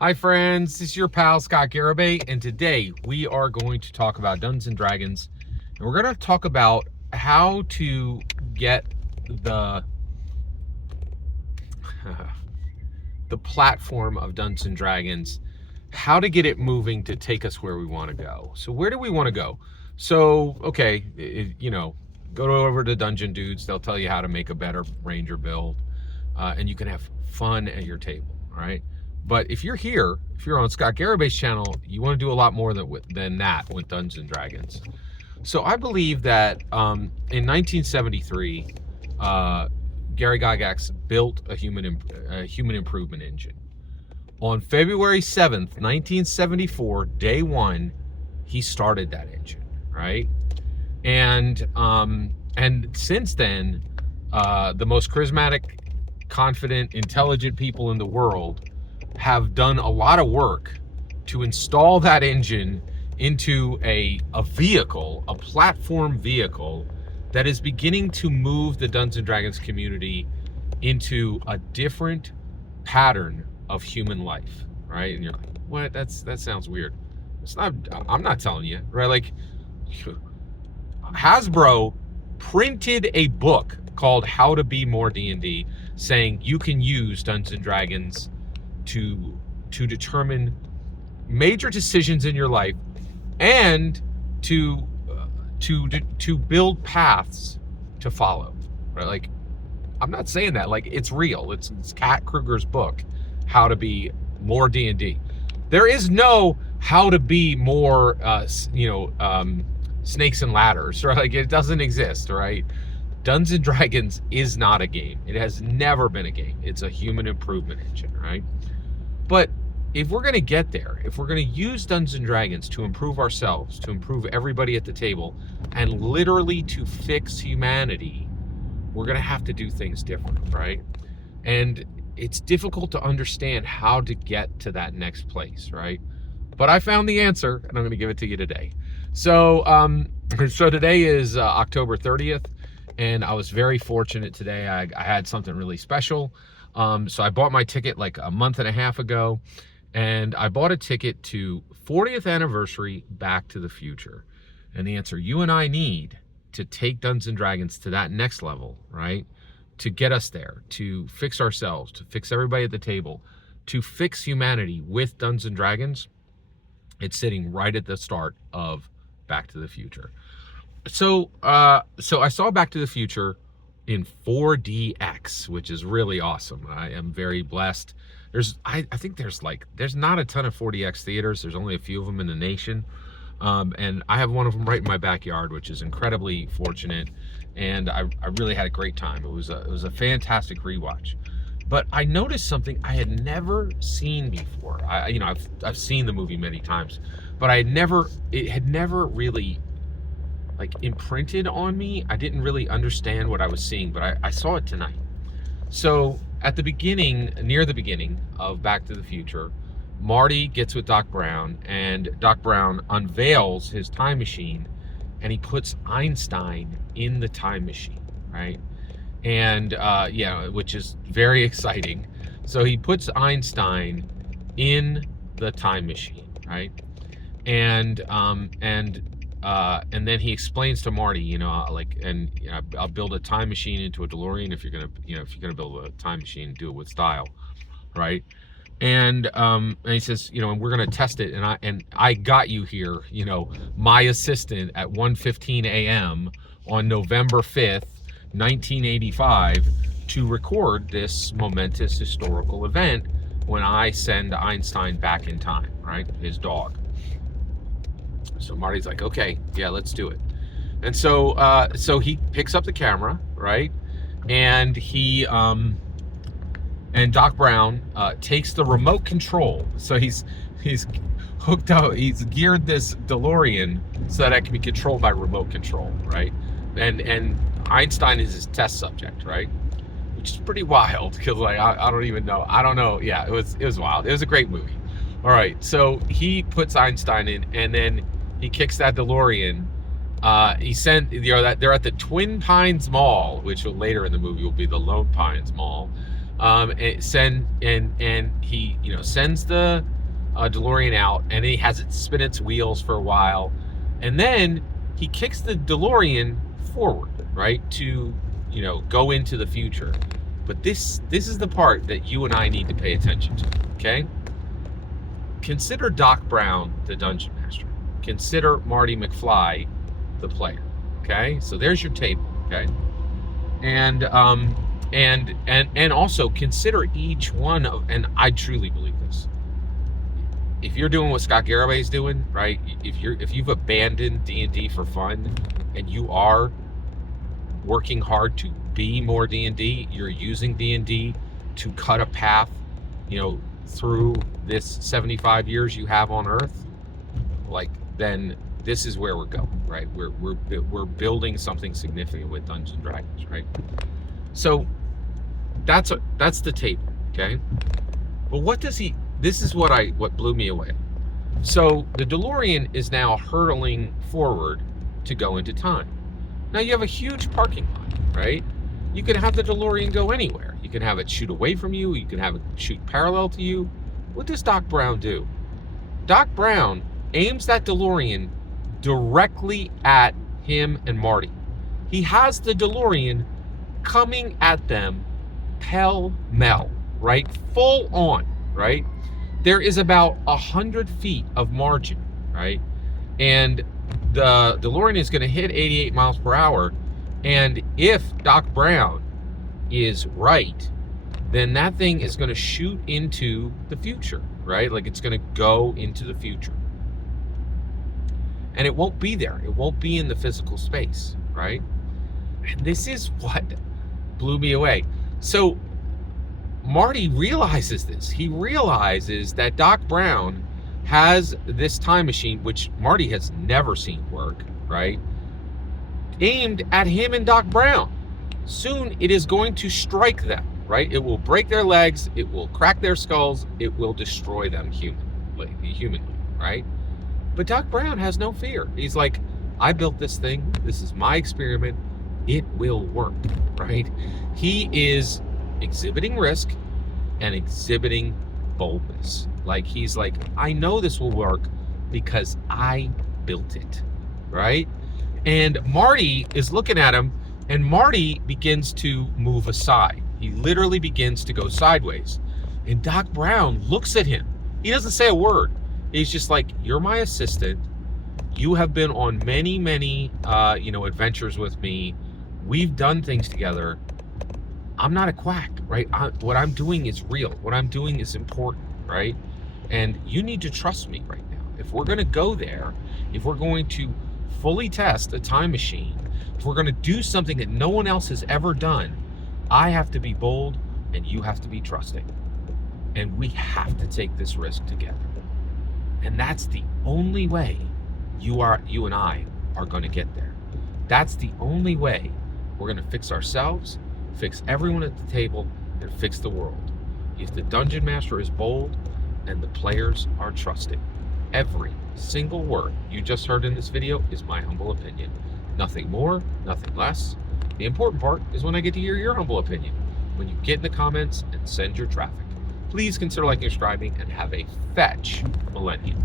Hi friends, this is your pal Scott Garibay, and today we are going to talk about Dungeons and Dragons, and we're going to talk about how to get the the platform of Dungeons and Dragons, how to get it moving to take us where we want to go. So where do we want to go? So okay, go over to Dungeon Dudes. They'll tell you how to make a better Ranger build, and you can have fun at your table. All right. But if you're here, if you're on Scott Garabay's channel, you want to do a lot more than that with Dungeons and Dragons. So I believe that in 1973, Gary Gygax built a human improvement engine. On February 7th, 1974, day one, he started that engine, right? And since then, the most charismatic, confident, intelligent people in the world have done a lot of work to install that engine into a vehicle, a platform vehicle that is beginning to move the Dungeons and Dragons community into a different pattern of human life, right? And you're like, what? That sounds weird. It's not. I'm not telling you, right? Like, Hasbro printed a book called How to Be More D&D, saying you can use Dungeons and Dragons to determine major decisions in your life and to build paths to follow, right? Like, I'm not saying that, like, it's real. It's Kat Kruger's book, How to Be More D&D. There is no how to be more snakes and ladders, right? Like, it doesn't exist, right? Dungeons and Dragons is not a game. It has never been a game. It's a human improvement engine, right? But if we're going to get there, if we're going to use Dungeons and Dragons to improve ourselves, to improve everybody at the table, and literally to fix humanity, we're going to have to do things different, right? And it's difficult to understand how to get to that next place, right? But I found the answer, and I'm going to give it to you today. So today is October 30th, and I was very fortunate today. I had something really special. So I bought my ticket like a month and a half ago, and I bought a ticket to 40th anniversary Back to the Future. And the answer you and I need to take Dungeons and Dragons to that next level, right? To get us there, to fix ourselves, to fix everybody at the table, to fix humanity with Dungeons and Dragons, it's sitting right at the start of Back to the Future. So I saw Back to the Future in 4DX, which is really awesome. I am very blessed. I think there's not a ton of 4DX theaters. There's only a few of them in the nation. And I have one of them right in my backyard, which is incredibly fortunate. And I really had a great time. It was a fantastic rewatch. But I noticed something I had never seen before. I've seen the movie many times, but it had never really like imprinted on me. I didn't really understand what I was seeing, but I saw it tonight. So at the beginning, near the beginning of Back to the Future, Marty gets with Doc Brown, and Doc Brown unveils his time machine, and he puts Einstein in the time machine, right? And which is very exciting. So he puts Einstein in the time machine, right? And then he explains to Marty, I'll build a time machine into a DeLorean. If you're gonna build a time machine, do it with style, right? And he says, and we're gonna test it. And I got you here, my assistant at 1:15 a.m. on November 5th, 1985, to record this momentous historical event when I send Einstein back in time, right? His dog. So Marty's like, okay, yeah, let's do it. And so he picks up the camera, right? And and Doc Brown takes the remote control. So he's hooked up, he's geared this DeLorean so that it can be controlled by remote control, right? And Einstein is his test subject, right? Which is pretty wild because I don't even know. I don't know. Yeah, it was wild. It was a great movie. All right, so he puts Einstein in, and then he kicks that DeLorean. They're at the Twin Pines Mall, which later in the movie will be the Lone Pines Mall. and he sends the DeLorean out, and he has it spin its wheels for a while, and then he kicks the DeLorean forward, right, to go into the future. But this is the part that you and I need to pay attention to. Okay, consider Doc Brown the dungeon master. Consider Marty McFly the player. Okay, so there's your table. Okay, and also consider each one of, and I truly believe this. If you're doing what Scott Garraway is doing, right? If you've abandoned D&D for fun, and you are working hard to be more D&D, you're using D&D to cut a path, through this 75 years you have on Earth, then this is where we're going, right? We're building something significant with Dungeons and Dragons, right? So that's the table, okay? But what does he? This is what blew me away. So the DeLorean is now hurtling forward to go into time. Now you have a huge parking lot, right? You can have the DeLorean go anywhere. You can have it shoot away from you. You can have it shoot parallel to you. What does Doc Brown do? Doc Brown aims that DeLorean directly at him and Marty. He has the DeLorean coming at them pell-mell, right? Full on, right? There is about 100 feet of margin, right? And the DeLorean is going to hit 88 miles per hour. And if Doc Brown is right, then that thing is going to shoot into the future, right? Like it's going to go into the future. And it won't be there. It won't be in the physical space, right? And this is what blew me away. So Marty realizes this. He realizes that Doc Brown has this time machine, which Marty has never seen work, right? Aimed at him and Doc Brown. Soon it is going to strike them, right? It will break their legs. It will crack their skulls. It will destroy them humanly, right? But Doc Brown has no fear. He's like, I built this thing. This is my experiment. It will work, right? He is exhibiting risk and exhibiting boldness. Like he's like, I know this will work because I built it, right? And Marty is looking at him, and Marty begins to move aside. He literally begins to go sideways. And Doc Brown looks at him. He doesn't say a word. He's just like, you're my assistant. You have been on many, many, adventures with me. We've done things together. I'm not a quack, right? What I'm doing is real. What I'm doing is important, right? And you need to trust me right now. If we're going to go there, if we're going to fully test a time machine, if we're going to do something that no one else has ever done, I have to be bold and you have to be trusting. And we have to take this risk together. And that's the only way you and I are going to get there. That's the only way we're going to fix ourselves, fix everyone at the table, and fix the world. If the Dungeon Master is bold and the players are trusting. Every single word you just heard in this video is my humble opinion. Nothing more, nothing less. The important part is when I get to hear your humble opinion, when you get in the comments and send your traffic. Please consider liking and subscribing, and have a fetch millennium.